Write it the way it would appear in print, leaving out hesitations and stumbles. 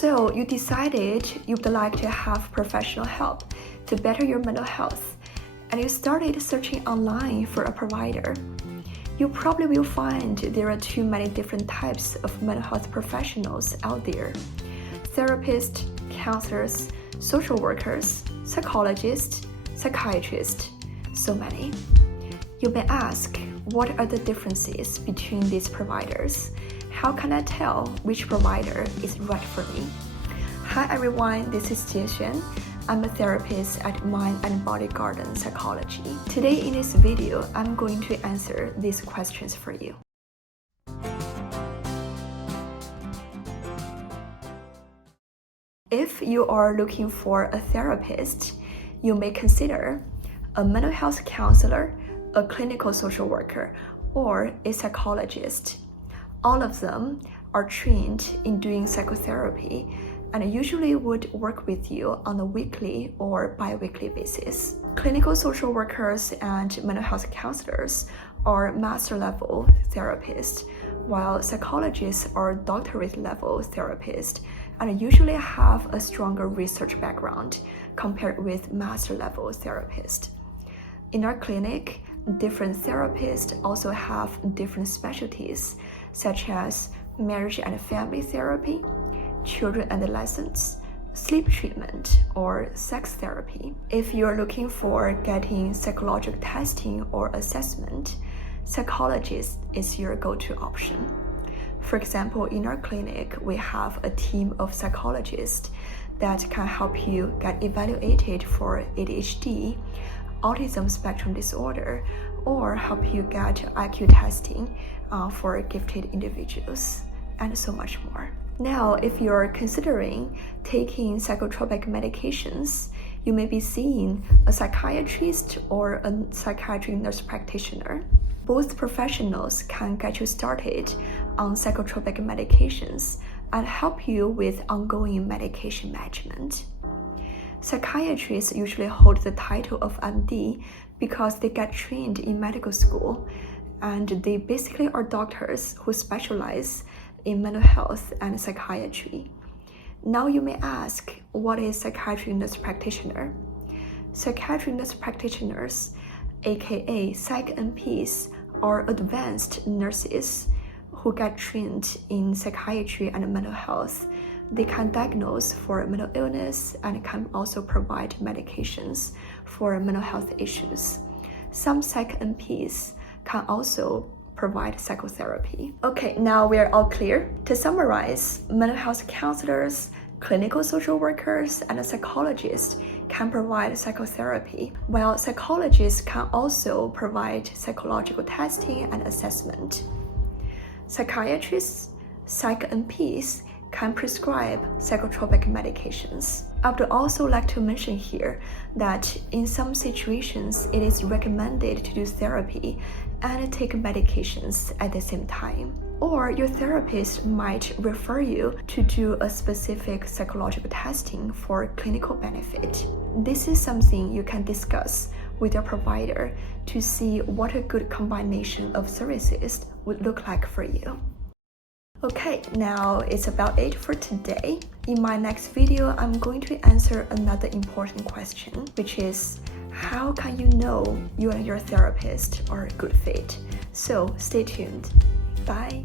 So you decided you'd like to have professional help to better your mental health, and you started searching online for a provider. You probably will find there are too many different types of mental health professionals out there: therapists, counselors, social workers, psychologists, psychiatrists, so many. You may ask, what are the differences between these providers? How can I tell which provider is right for me? Hi everyone, this is Jiexuan. I'm a therapist at Mind and Body Garden Psychology. Today in this video, I'm going to answer these questions for you. If you are looking for a therapist, you may consider a mental health counselor, a clinical social worker, or a psychologist. All of them are trained in doing psychotherapy and usually would work with you on a weekly or bi-weekly basis. Clinical social workers and mental health counselors are master-level therapists, while psychologists are doctorate-level therapists and usually have a stronger research background compared with master-level therapists. In our clinic, different therapists also have different specialties, such as marriage and family therapy, children and adolescents, sleep treatment, or sex therapy. If you're looking for getting psychological testing or assessment, psychologist is your go-to option. For example, in our clinic, we have a team of psychologists that can help you get evaluated for ADHD, autism spectrum disorder, or help you get IQ testing for gifted individuals, and so much more. Now, if you're considering taking psychotropic medications, you may be seeing a psychiatrist or a psychiatric nurse practitioner. Both professionals can get you started on psychotropic medications and help you with ongoing medication management. Psychiatrists usually hold the title of MD because they get trained in medical school, and they basically are doctors who specialize in mental health and psychiatry. Now you may ask, what is psychiatric nurse practitioner? Psychiatric nurse practitioners, aka Psych NPs, are advanced nurses who get trained in psychiatry and mental health. They can diagnose for mental illness and can also provide medications for mental health issues. Some Psych NPs can also provide psychotherapy. Okay, now we're all clear. To summarize, mental health counselors, clinical social workers, and psychologists can provide psychotherapy, while psychologists can also provide psychological testing and assessment. Psychiatrists, Psych NPs, can prescribe psychotropic medications. I would also like to mention here that in some situations, it is recommended to do therapy and take medications at the same time. Or your therapist might refer you to do a specific psychological testing for clinical benefit. This is something you can discuss with your provider to see what a good combination of services would look like for you. Okay, now it's about it for today. In my next video, I'm going to answer another important question, which is, how can you know you and your therapist are a good fit? So stay tuned. Bye.